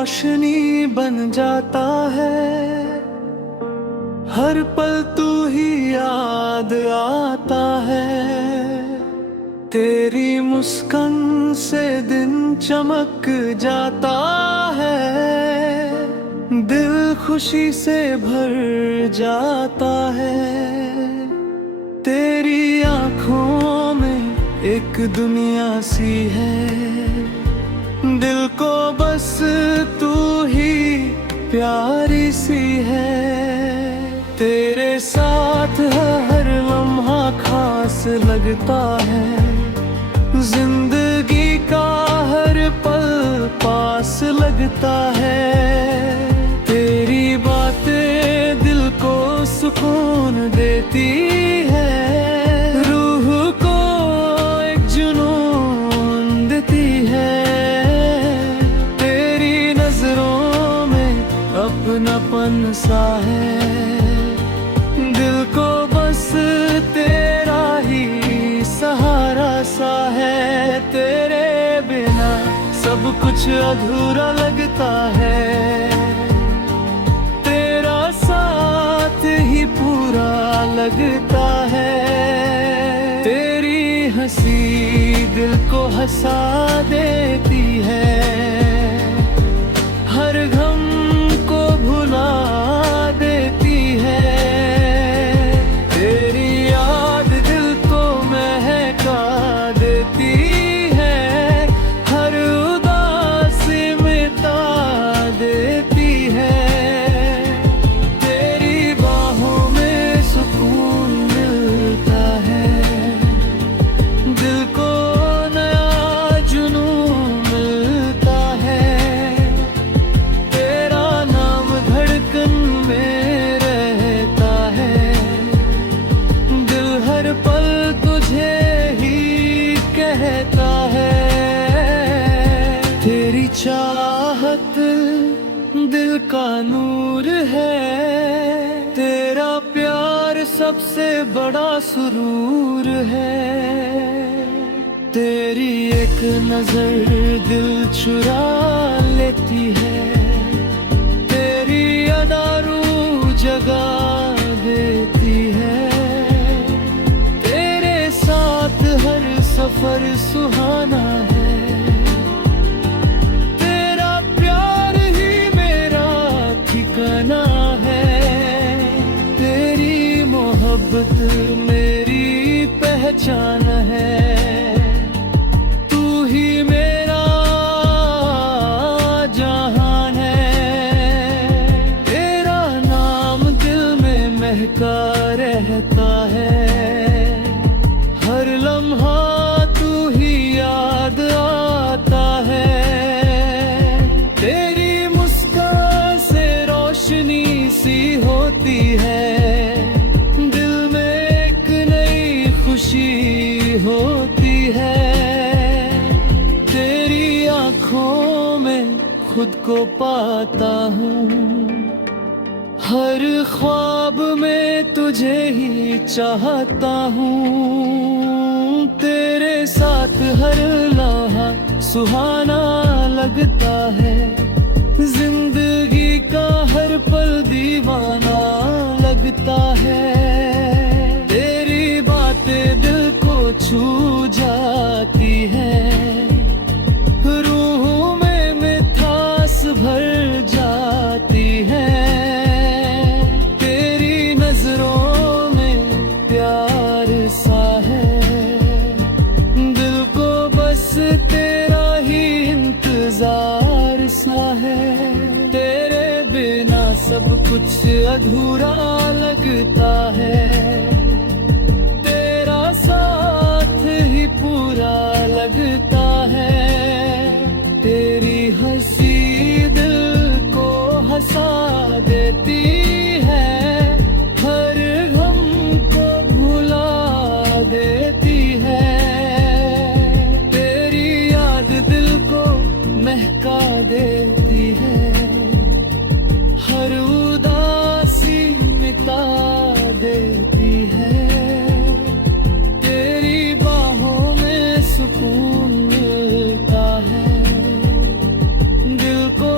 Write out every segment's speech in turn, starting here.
रोशनी बन जाता है। हर पल तू ही याद आता है। तेरी मुस्कान से दिन चमक जाता है। दिल खुशी से भर जाता है। तेरी आँखों में एक दुनिया सी है। दिल को बस तू ही प्यारी सी है। तेरे साथ हर लम्हा खास लगता है। जिंदगी का हर पल पास लगता है। तेरी बातें दिल को सुकून देती है। रूह को एक जुनून देती है। तेरी नजरों में अपनापन सा है। दिल को बस तेरा ही सहारा सा है। तेरे बिना सब कुछ अधूरा लगता है। तेरा साथ ही पूरा लगता है। तेरी हंसी दिल को हंसा देती है। हर गम को भुला देती है। तेरी याद दिल को महका देती है। हर उदासी मिटा देती है। तेरी बाहों में सुकून मिलता है। दिल को नया जुनून मिलता है। तेरा नाम धड़कन में रहता है। दिल हर पल तुझे ही कहता है। तेरी चाहत दिल का नूर है। तेरा प्यार सबसे बड़ा सुरूर है। तेरी एक नजर दिल चुरा लेती है। तेरी अदा रूह जगा देती है। तेरे साथ हर सफर सुहाना है। तेरा प्यार ही मेरा ठिकाना है। तेरी मोहब्बत मेरी पहचान है। तू ही मेरा जहान है। तेरा नाम दिल में महका रहता है। हर लम्हा तू ही याद आता है। तेरी मुस्कान से रोशनी सी होती है। दिल में एक नई खुशी होती है। तेरी आँखों में खुद को पाता हूँ। हर ख्वाब में तुझे ही चाहता हूँ। तेरे साथ हर लम्हा सुहाना लगता है। जिंदगी का हर पल दीवाना लगता है। तेरी बातें दिल को छू जाती है। रूह में मिठास भर जाती है। तेरी नजरों में प्यार सा है। दिल को बस तेरा ही इंतजार सा है। तेरे बिना सब कुछ अधूरा लगता है। तेरा साथ ही पूरा लगता है। तेरी हंसी दिल को हंसा देती है। हर गम को भुला देती है। तेरी याद दिल को महका देती है। हर उदासी मिटा देती है। तेरी बाहों में सुकून मिलता है। दिल को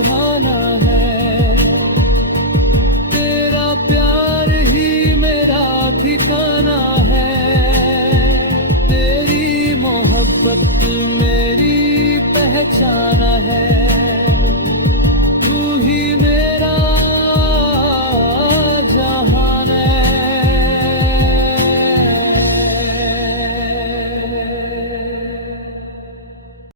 सुहाना है। तेरा प्यार ही मेरा ठिकाना है, तेरी मोहब्बत मेरी पहचान है।